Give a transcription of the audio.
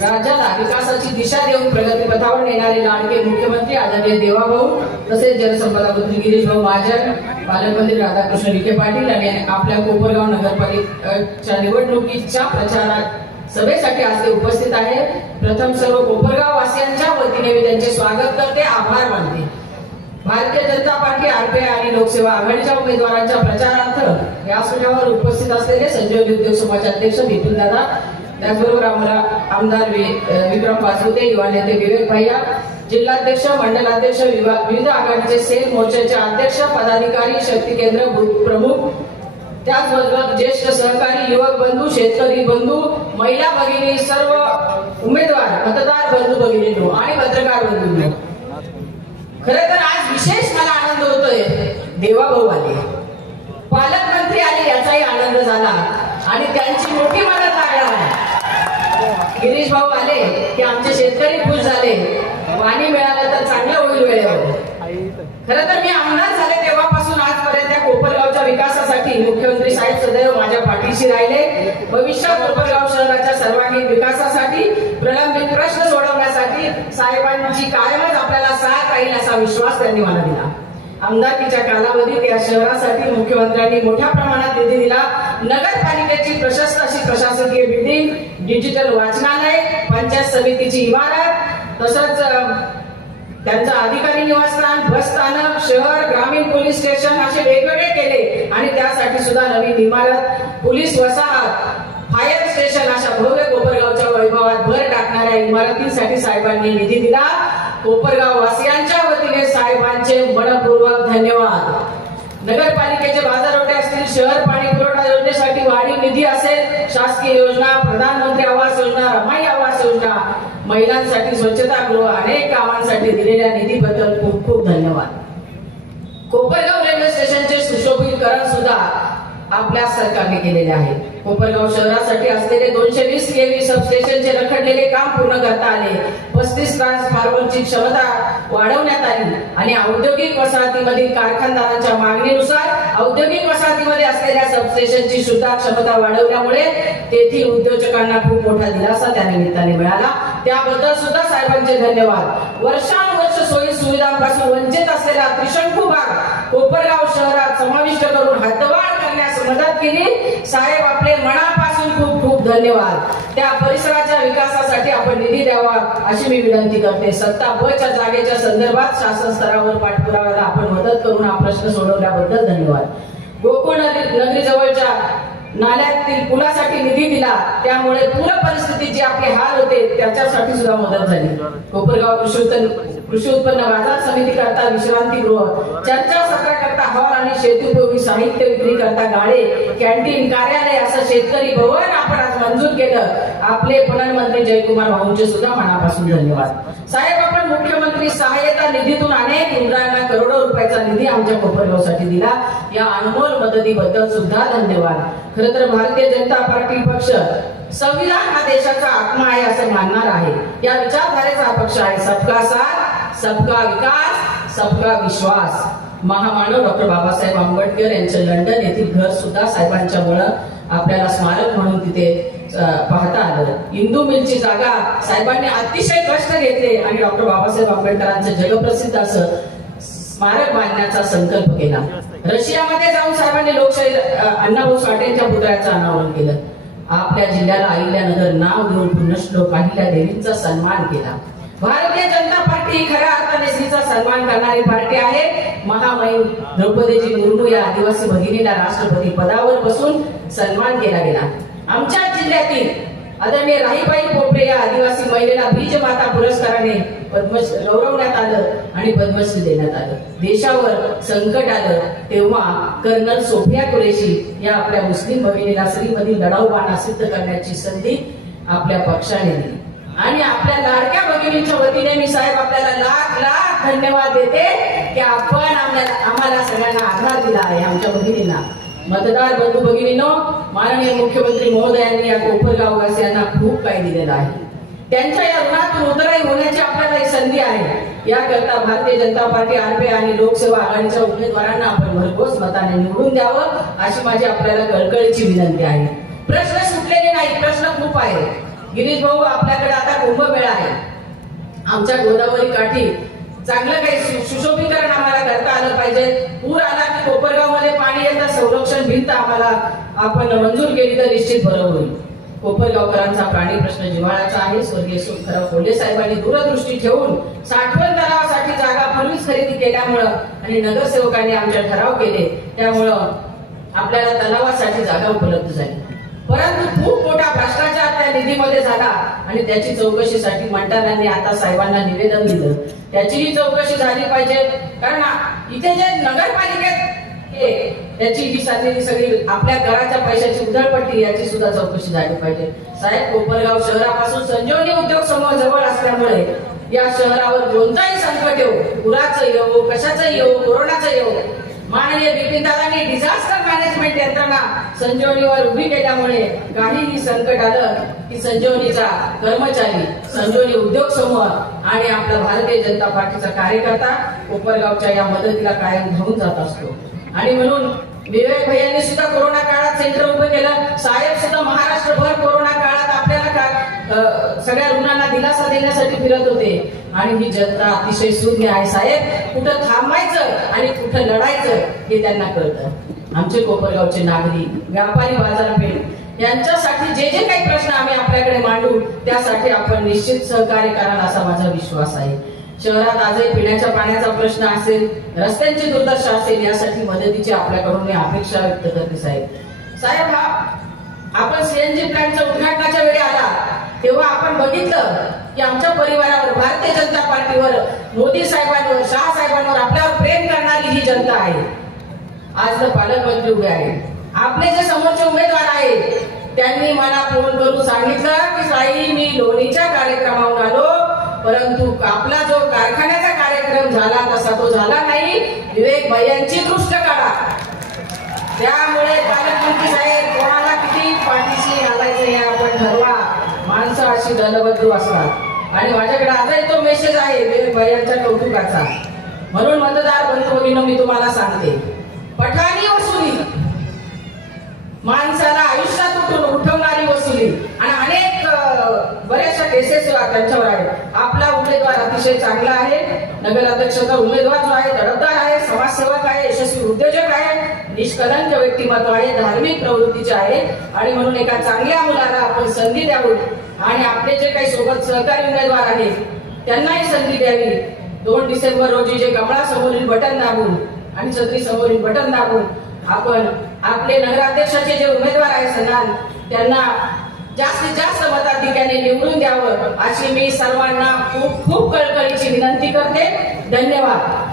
राज्याला विकासाची दिशा देऊन प्रगतीपथावर नेणारे लाडके मुख्यमंत्री आदरणीय देवाभाऊ तसेच जलसंपदा मंत्री गिरीश भाऊ महाजन, पालकमंत्री राधाकृष्ण विखे पाटील आणि आपल्या कोपरगाव नगरपालिकेच्या निवडणुकीच्या प्रचार सभेसाठी आज ते उपस्थित आहे। प्रथम सर्व कोपरगाव वासियांच्या वतीने मी त्यांचे स्वागत करते, आभार मानते। भारतीय जनता पार्टी आरपीआय आणि लोकसेवा आघाडीच्या उमेदवारांच्या प्रचारार्थ या सोहळ्यावर उपस्थित असलेले संजीवनी उद्योग समाज अध्यक्ष बिपिन दादा, त्याचबरोबर आमदार विक्रम पाचपुते, युवा नेते विवेक भैया, जिल्हाध्यक्ष, मंडलाध्यक्ष, विविध आघाडीचे सेल मोर्चाचे अध्यक्ष, पदाधिकारी, शक्ती केंद्र प्रमुख, त्याचबरोबर ज्येष्ठ सहकारी, युवक बंधू, शेतकरी बंधू, महिला भगिनी, सर्व उमेदवार, मतदार बंधू भगिनींनो आणि पत्रकार बंधूंनो, खरं तर आज विशेष मला आनंद होतोय। देवाभाऊ आले, पालकमंत्री आले याचाही आनंद झाला आणि त्यांची मोठी मदत लागणार आहे। गिरीश भाऊ आले की आमचे शेतकरी खुश झाले, पाणी मिळालं तर चांगलं होईल वेळेवर। खरं तर मी आमदार झाले तेव्हापासून आजपर्यंत त्या कोपरगावच्या विकासासाठी मुख्यमंत्री साहेब सदैव माझ्या पाठीशी राहिले। भविष्यात कोपरगाव शहराच्या सर्वांगीण विकासासाठी, प्रलंबित प्रश्न सोडवण्यासाठी साहेबांची कायमच आपल्याला साथ राहील असा विश्वास त्यांनी मला दिला। आमदारकीच्या कालावधीत या शहरासाठी मुख्यमंत्र्यांनी मोठ्या प्रमाणात निधी दिला। नगरपालिकेची प्रशस्त अशी प्रशासकीय बिल्डिंग, डिजिटल वाचनालय, पंचायत समितीची इमारत, तसंच त्यांचं अधिकारी निवासस्थान, बस स्थानक, शहर, ग्रामीण पोलीस स्टेशन असे वेगवेगळे केले आणि त्यासाठी सुद्धा नवीन इमारत, पोलीस वसाहत, फायर स्टेशन अशा भव्य कोपरगावच्या वैभवात भर टाकणाऱ्या इमारतींसाठी साहेबांनी निधी दिला। कोपरगाव वासियांच्या वतीने साहेबांचे मनपूर्वक धन्यवाद। नगरपालिकेचे बाजारपेठे असतील, शहर पाणी पुरवठा योजनेसाठी वाढीव निधी असेल, शासकीय योजना, प्रधानमंत्री आवास योजना, रमाई आवास योजना, महिलांसाठी स्वच्छतागृह, अनेक कामांसाठी दिलेल्या निधीबद्दल खूप खूप धन्यवाद। कोपरगाव रेल्वे स्टेशनचे सुशोभीकरण सुद्धा आपल्या सरकारने केलेले आहे। कोपरगाव शहरासाठी असलेले 220 केव्ही सबस्टेशनचे रखडलेले काम पूर्ण करता आले। 35 ट्रान्सफॉर्मरची क्षमता वाढवण्यात आली आणि औद्योगिक वसाहतीमधील कारखानदारांच्या मागणीनुसार औद्योगिक वसाहतीमध्ये असलेल्या सबस्टेशनची सुद्धा क्षमता वाढवल्यामुळे तेथील उद्योजकांना खूप मोठा दिलासा त्या निमित्ताने मिळाला। त्याबद्दल सुद्धा साहेबांचे धन्यवाद। वर्षानुवर्ष सोयी सुविधांपासून वंचित असलेला त्रिशंकू भाग कोपरगाव शहरात समाविष्ट करून हद्दवाढ करण्यास मदत केली। साहेब आपले मनापासून खूप खूप धन्यवाद। त्या परिसराच्या विकासासाठी आपण निधी द्यावा अशी मी विनंती करते। सत्ता बच्या जागेच्या संदर्भात शासन स्तरावर पाठपुराव्याला आपण मदत करून हा प्रश्न सोडवल्याबद्दल धन्यवाद। गोकुळ नगरी जवळच्या नाल्यातील पुलासाठी निधी दिला, त्यामुळे पूर परिस्थितीत जे आपले हाल होते त्याच्यासाठी सुद्धा मदत झाली। कोपरगाव कृषी उत्पन्न बाजार समिती करता विश्रांतीगृह, चर्चासत्र करता हॉल आणि शेतीउपयोगी साहित्य विक्री करता गाडे, कॅन्टीन, कार्यालय असं शेतकरी भवन आपण आज मंजूर केलं। आपले प्रधानमंत्री जयकुमार भाऊंचे सुद्धा मनापासून धन्यवाद। साहेब आपण मुख्यमंत्री सहाय्यता निधीतून अनेक इंद्रांना करोडो रुपयाचा निधी आमच्या कोपरगावसाठी दिला। या अनमोल मदतीबद्दल सुद्धा धन्यवाद। खरं तर भारतीय जनता पार्टी पक्ष संविधान हा देशाचा आत्मा आहे असं मानणार आहे। या विचारधारेचा हा पक्ष आहे। सबका साथ, सबका विकास, सबका विश्वास। महामानव डॉक्टर बाबासाहेब आंबेडकर यांचं लंडन येथील घर सुद्धा साहेबांच्यामुळे आपल्याला स्मारक म्हणून तिथे पाहता आलं। इंदू मिलची जागा साहेबांनी अतिशय कष्ट घेतले आणि डॉक्टर बाबासाहेब आंबेडकरांचं जगप्रसिद्ध असं स्मारक बांधण्याचा संकल्प केला। रशियामध्ये जाऊन साहेबांनी लोकशाही अण्णाभाऊ साठेंच्या पुतळ्याचं अनावरण केलं। आपल्या जिल्ह्याला अहिल्यानगर नाव देऊन पुण्यश्लोक अहिल्या देवींचा सन्मान केला। भारतीय जनता पार्टी खऱ्या अर्थाने स्त्रीचा सन्मान करणारी पार्टी आहे। महामहिम द्रौपदीजी मुर्मू या आदिवासी भगिनीला राष्ट्रपती पदावर बसून सन्मान केला गेला। आमच्या जिल्ह्यातील आदरणीय राहीबाई पोपरे या आदिवासी महिलेला बीज माता पुरस्काराने पद्मश्री गौरवण्यात आलं आणि पद्मश्री देण्यात आलं। देशावर संकट आलं तेव्हा कर्नल सोफिया कुरेशी या आपल्या मुस्लिम भगिनीला श्रीमधील लढाऊ बाणा सिद्ध करण्याची संधी आपल्या पक्षाने दिली आणि आपल्या लाडक्या भगिनींच्या वतीने मी साहेब आपल्याला लाख लाख धन्यवाद देते की आपण आम्हाला सगळ्यांना आधार दिला आहे। आमच्या भगिनींना मतदार बंधू भगिनींनो, माननीय मुख्यमंत्री महोदयांनी या कोपरगाव वासियांना खूप काही दिलेलं आहे. त्यांच्या या ऋणातून उतराई होण्याची आपल्याला ही संधी आहे. याकरता भारतीय जनता पार्टी, आरपी आणि लोकसेवा आघाडीच्या उमेदवारांना आपण भरघोस मताने निवडून द्यावं अशी माझी आपल्याला कळकळीची विनंती आहे. प्रश्न सुटलेले नाही, प्रश्न खूप आहे. गिरीश भाऊ, आपल्याकडे आता कुंभमेळा आहे. आमच्या गोदावरी काठी चांगलं काही सुशोभीकरण आम्हाला करता आलं पाहिजे. पूर आला की कोपरगाव मध्ये पाणी येतं, संरक्षण भिंत आम्हाला आपण मंजूर केली तर निश्चित बरं होईल. कोपरगावकरांचा प्राणी प्रश्न जिव्हाळ्याचा आहे. स्वर्गीय सुखराव कोल्हे साहेबांनी दूरदृष्टी ठेवून साठवण तलावासाठी जागा पूर्वीच खरेदी केल्यामुळं आणि नगरसेवकांनी आमच्या ठराव केले, त्यामुळं आपल्याला तलावासाठी जागा उपलब्ध झाली. परंतु खूप मोठा भ्रष्टाचार त्या निधीमध्ये झाला आणि त्याची चौकशीसाठी मंडळांनी आता साहेबांना निवेदन दिलं. त्याचीही चौकशी झाली पाहिजे, कारण इथे जे नगरपालिकेत त्याची जी सगळी आपल्या घराच्या पैशाची उधळपट्टी याची सुद्धा चौकशी झाली पाहिजे. साहेब, कोपरगाव शहरापासून संजीवनी उद्योग समूह जवळ असल्यामुळे या शहरावर कोणताही संकट येऊ, पुराचं येऊ, कशाचं येऊ, कोरोनाचं येऊ, माननीय बिपिनदादांनी डिझास्टर मॅनेजमेंट यंत्रणा संजीवनीवर उभी केल्यामुळे काहीही संकट आलं की संजीवनीचा कर्मचारी, संजीवनी उद्योग समूह आणि आपला भारतीय जनता पार्टीचा कार्यकर्ता कोपरगावच्या या मदतीला कायम धावून जात असतो. आणि म्हणून विवेक भैयांनी सुद्धा कोरोना काळात सेंटर उभं केलं. साहेब सुद्धा महाराष्ट्रभर कोरोना काळात आपल्याला सगळ्या रुग्णांना दिलासा देण्यासाठी फिरत होते. आणि ही जनता अतिशय शून्य आहे साहेब. कुठं थांबायचं आणि कुठं लढायचं हे त्यांना कळतं. आमचे कोपरगावचे नागरिक, व्यापारी, बाजारपेठ यांच्यासाठी जे जे काही प्रश्न आम्ही आपल्याकडे मांडू त्यासाठी आपण निश्चित सहकार्य कराल असा माझा विश्वास आहे. शहरात आजही पिण्याच्या पाण्याचा प्रश्न असेल, रस्त्यांची दुर्दशा असेल, यासाठी मदतीची आपल्याकडून मी अपेक्षा व्यक्त करते. साहेब, आपण सीएनजी प्लॅन्टच्या उद्घाटनाच्या वेळी आला तेव्हा आपण बघितलं की आमच्या परिवारावर, भारतीय जनता पार्टीवर, मोदी साहेबांवर, शहा साहेबांवर आपल्यावर प्रेम करणारी ही जनता आहे. आज तर पालकमंत्री उभे आहेत. आपले जे समोरचे उमेदवार आहेत त्यांनी मला फोन करून सांगितलं की साई, मी लोणीच्या कार्यक्रमावर आलो, परंतु आपला जो कारखान्याचा कार्यक्रम झाला तसा तो झाला नाही. विवेक भैयांची दृष्ट काढा. त्यामुळे पालकमंत्री साहेब, कोणाला किती पाठीशी घालायचं हे आपण ठरवा. माणसं अशी दलबद्दू असतात. आणि माझ्याकडे आजही तो मेसेज आहे विवेक भैयांच्या कौतुकाचा. म्हणून मतदार बंधू भगिनींनो, मी तुम्हाला सांगते, पठाणी वसुली, माणसाला आयुष्यात उठवणारी वसुली आणि अनेक बऱ्याचशा केसेस त्यांच्यावर आहेत. आपला उमेदवार अतिशय चांगला आहे. नगराध्यक्षाचा उमेदवार जो आहे तडफदार आहे, समाजसेवक आहे, यशस्वी उद्योजक आहे, निष्कलंक व्यक्तिमत्व आहे, धार्मिक प्रवृत्तीचे आहे. आणि म्हणून एका चांगल्या मुलाला आपण संधी द्यावी आणि आपले जे काही सोबत सहकारी उमेदवार आहेत त्यांनाही संधी द्यावी. 2 डिसेंबर रोजी जे कमळासमोरील बटन दाबून आणि छत्री समोरील बटन दाबून आपण आपले नगराध्यक्षाचे जे उमेदवार आहेत सन्मान, त्यांना जास्तीत जास्त मताधिक्याने निवडून द्यावं अशी मी सर्वांना खूप खूप कळकळीची विनंती करते. धन्यवाद.